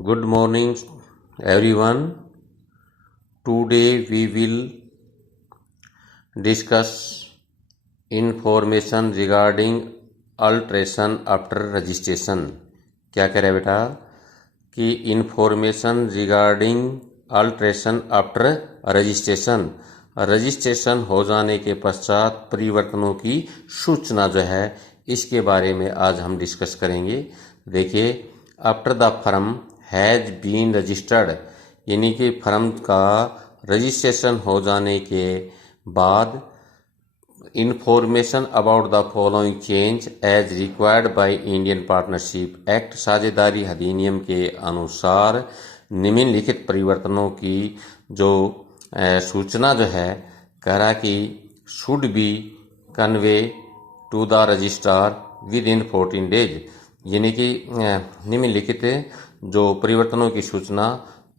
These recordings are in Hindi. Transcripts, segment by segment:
Good morning, everyone. Today we will discuss information regarding alteration after registration. क्या कह रहे हैं बेटा कि information regarding alteration after registration, registration हो जाने के पश्चात परिवर्तनों की सूचना जो है इसके बारे में आज हम डिस्कस करेंगे। देखिए, after the firm has been registered, यानी कि फर्म का रजिस्ट्रेशन हो जाने के बाद information about the following change as required by Indian partnership act, साझेदारी अधिनियम के अनुसार निम्नलिखित परिवर्तनों की जो सूचना जो है कह रहा कि should be convey to the registrar within 14 days, यानी कि निम्नलिखित जो परिवर्तनों की सूचना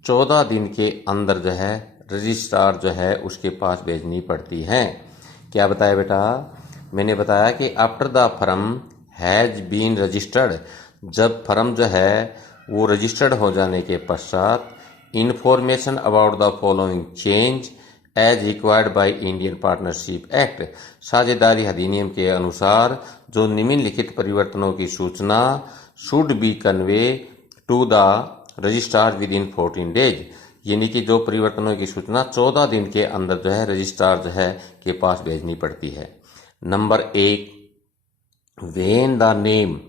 14 दिन के अंदर जो है रजिस्ट्रार जो है उसके पास भेजनी पड़ती है। क्या बताया बेटा? मैंने बताया कि after the firm has been registered, जब फर्म जो है वो रजिस्टर्ड हो जाने के पश्चात information about the following change as required by Indian partnership act, साझेदारी अधिनियम के अनुसार जो निम्नलिखित परिवर्तनों की सूचना should be convey to the registrar within 14 days, यानी कि जो परिवर्तनों की सूचना 14 दिन के अंदर जो है रजिस्ट्रार जो है के पास भेजनी पड़ती है। Number 1, when the name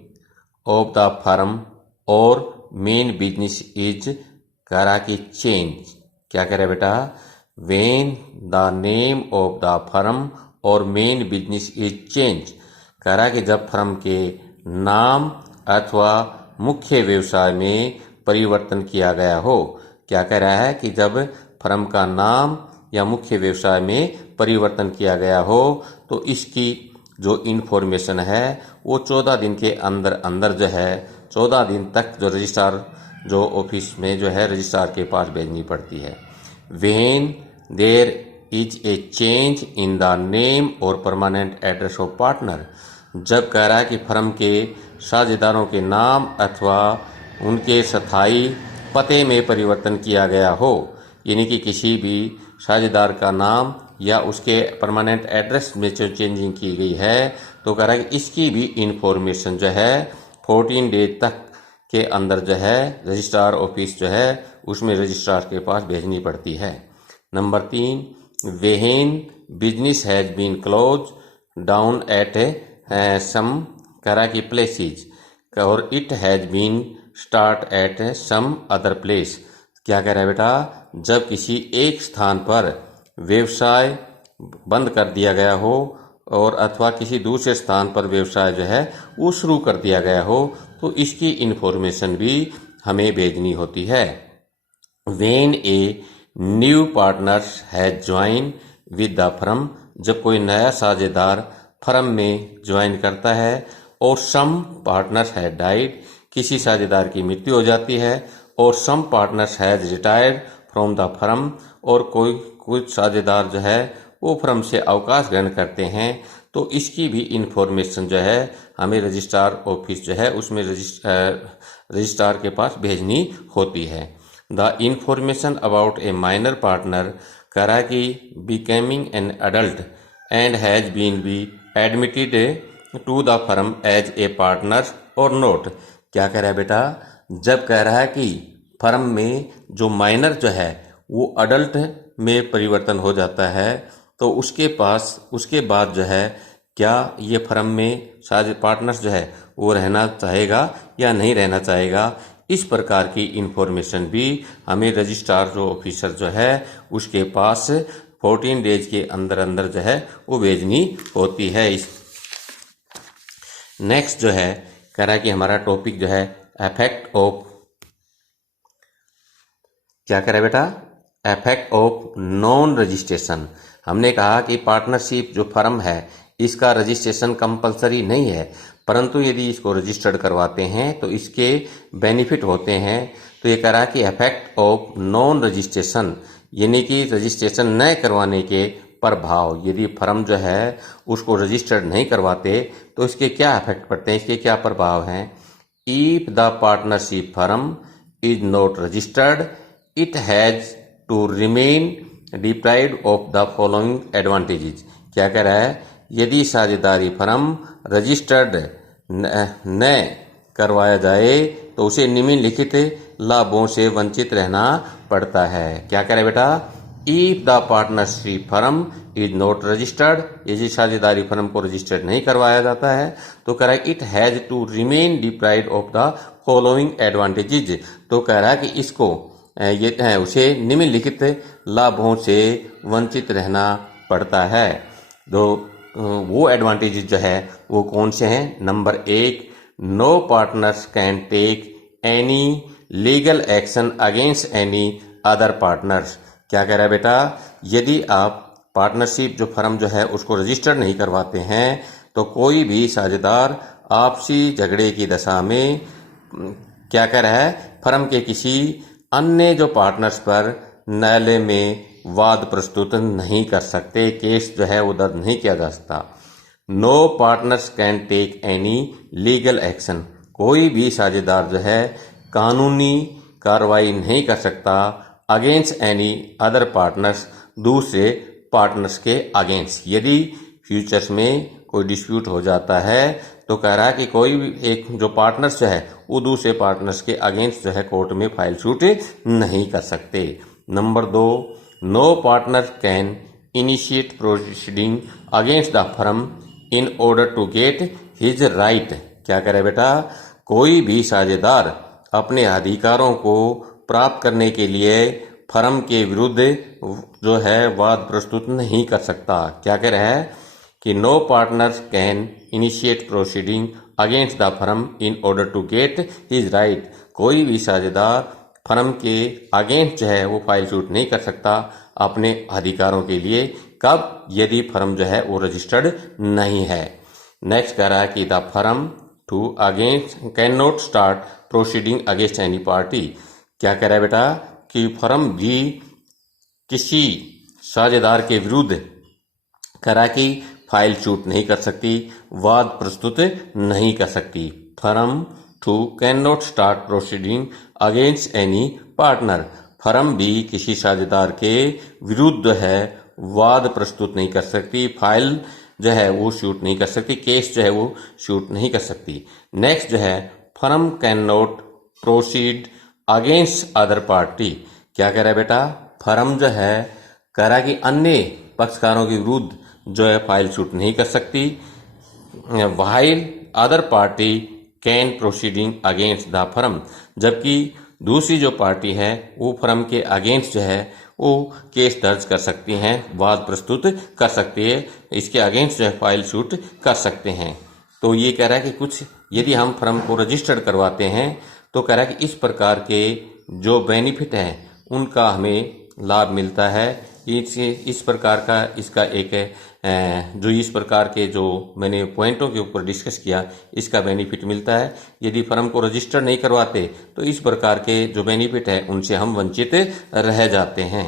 of the firm और मेन बिजनेस इज करा की चेंज। क्या करे बेटा? When the name of the firm और मेन बिजनेस इज चेंज, करा कि जब फर्म के नाम अथवा मुख्य व्यवसाय में परिवर्तन किया गया हो। क्या कह रहा है कि जब फर्म का नाम या मुख्य व्यवसाय में परिवर्तन किया गया हो तो इसकी जो इन्फॉर्मेशन है वो 14 दिन के अंदर अंदर जो है 14 दिन तक जो रजिस्ट्रार जो ऑफिस में जो है रजिस्ट्रार के पास भेजनी पड़ती है। When there is a change in the name और परमानेंट एड्रेस ऑफ पार्टनर, जब कह रहा है कि फर्म के साझेदारों के नाम अथवा उनके स्थायी पते में परिवर्तन किया गया हो, यानी कि किसी भी साझेदार का नाम या उसके परमानेंट एड्रेस में जो चेंजिंग की गई है तो कह रहा है कि इसकी भी इंफॉर्मेशन जो है 14 डेज तक के अंदर जो है रजिस्ट्रार ऑफिस जो है उसमें रजिस्ट्रार के पास भेजनी पड़ती है। Number 3, when business has been close down at some करा की प्लेसेस और it has been start at some other place. क्या कह रहा है बेटा? जब किसी एक स्थान पर व्यवसाय बंद कर दिया गया हो और अथवा किसी दूसरे स्थान पर व्यवसाय जो है वो शुरू कर दिया गया हो तो इसकी इंफॉर्मेशन भी हमें भेजनी होती है। When a new partner has join with the firm, जब कोई नया साझेदार फर्म में ज्वाइन करता है और सम पार्टनर्स हैज डाइड, किसी साझेदार की मृत्यु हो जाती है और some partners has retired from the firm, और कुछ साझेदार जो है वो फर्म से अवकाश ग्रहण करते हैं तो इसकी भी इंफॉर्मेशन जो है हमें रजिस्ट्रार ऑफिस जो है उसमें रजिस्ट्रार के पास भेजनी होती है। The information about a minor partner करा कि becoming an adult and has been be admitted to the firm as a partner और नोट। क्या कह रहा है बेटा? जब कह रहा है कि फर्म में जो माइनर जो है वो अडल्ट में परिवर्तन हो जाता है तो उसके बाद जो है क्या ये फर्म में साझे पार्टनर्स जो है वो रहना चाहेगा या नहीं रहना चाहेगा, इस प्रकार की इंफॉर्मेशन भी हमें रजिस्ट्रार जो ऑफिसर जो है उसके पास 14 डेज के अंदर अंदर जो है वो भेजनी होती है। नेक्स्ट जो है कह रहा है कि हमारा टॉपिक जो है इफेक्ट ऑफ, क्या कह रहा है बेटा? Effect of non registration. हमने कहा कि पार्टनरशिप जो फर्म है इसका रजिस्ट्रेशन कंपलसरी नहीं है, परंतु यदि इसको रजिस्टर्ड करवाते हैं तो इसके बेनिफिट होते हैं। तो ये कह रहा है कि इफेक्ट ऑफ नॉन रजिस्ट्रेशन, यानी कि रजिस्ट्रेशन न करवाने के प्रभाव, यदि फर्म जो है उसको रजिस्टर्ड नहीं करवाते तो इसके क्या इफेक्ट पड़ते हैं, इसके क्या प्रभाव हैं। If the partnership firm is not registered, it has to remain deprived of the following advantages। क्या कह रहा है, यदि साझेदारी फर्म रजिस्टर्ड न करवाया जाए तो उसे निम्नलिखित लाभों से वंचित रहना पड़ता है। क्या कह रहा है बेटा, if the partnership firm is not registered, यदि साझेदारी फर्म को रजिस्टर्ड नहीं करवाया जाता है तो कह रहा है it has to remain deprived of the following advantages. तो कह रहा है कि इसको उसे निम्नलिखित लाभों से वंचित रहना पड़ता है। तो वो एडवांटेजेज जो है वो कौन से हैं। Number 1, no partners can take any legal action against any other partners. क्या कह रहा है बेटा, यदि आप पार्टनरशिप जो फर्म जो है उसको रजिस्टर नहीं करवाते हैं तो कोई भी साझेदार आपसी झगड़े की दशा में क्या कह रहा है, फर्म के किसी अन्य जो पार्टनर्स पर न्यायालय में वाद प्रस्तुत नहीं कर सकते, केस जो है वो दर्ज नहीं किया जा सकता। No partners can take any legal action, कोई भी साझेदार जो है कानूनी कार्रवाई नहीं कर सकता अगेंस्ट एनी अदर पार्टनर्स, दूसरे पार्टनर्स के अगेंस्ट। यदि फ्यूचर्स में कोई डिस्प्यूट हो जाता है तो कह रहा है कि कोई भी एक जो पार्टनर्स जो है वो दूसरे पार्टनर्स के अगेंस्ट जो है कोर्ट में फाइल शूट नहीं कर सकते। Number 2, no partner can initiate proceeding against the firm in order to get his right. क्या कह रहा है बेटा, कोई भी साझेदार अपने अधिकारों को प्राप्त करने के लिए फर्म के विरुद्ध जो है वाद प्रस्तुत नहीं कर सकता। क्या कह रहा है कि no partners can initiate proceeding against the firm in order to get his right, कोई भी साझेदार फर्म के अगेंस्ट जो है वो फाइल शूट नहीं कर सकता अपने अधिकारों के लिए। कब, यदि फर्म जो है वो रजिस्टर्ड नहीं है। नेक्स्ट कह रहा है कि the firm too against can not start proceeding against any party. क्या कह रहा है बेटा कि फर्म भी किसी साझेदार के विरुद्ध कह रहा है कि फाइल शूट नहीं कर सकती, वाद प्रस्तुत नहीं कर सकती। Firm too can not start proceeding against any partner, firm भी किसी साझेदार के विरुद्ध है वाद प्रस्तुत नहीं कर सकती, फाइल जो है वो शूट नहीं कर सकती, केस जो है वो शूट नहीं कर सकती। नेक्स्ट जो है firm can not proceed against other party. क्या कह रहा है बेटा, फर्म जो है कह रहा है कि अन्य पक्षकारों के विरुद्ध जो है फाइल शूट नहीं कर सकती, while other party can proceeding against the firm, जबकि दूसरी जो पार्टी है वो फर्म के अगेंस्ट जो है वो केस दर्ज कर सकती हैं, वाद प्रस्तुत कर सकती है, इसके अगेंस्ट जो है फाइल शूट कर सकते हैं। तो ये कह रहा है कि कुछ यदि हम फर्म को रजिस्टर्ड करवाते हैं तो कह रहा है कि इस प्रकार के जो बेनिफिट हैं उनका हमें लाभ मिलता है। इस प्रकार का इसका एक जो इस प्रकार के जो मैंने पॉइंटों के ऊपर डिस्कस किया इसका बेनिफिट मिलता है। यदि फर्म को रजिस्टर नहीं करवाते तो इस प्रकार के जो बेनिफिट है उनसे हम वंचित रह जाते हैं।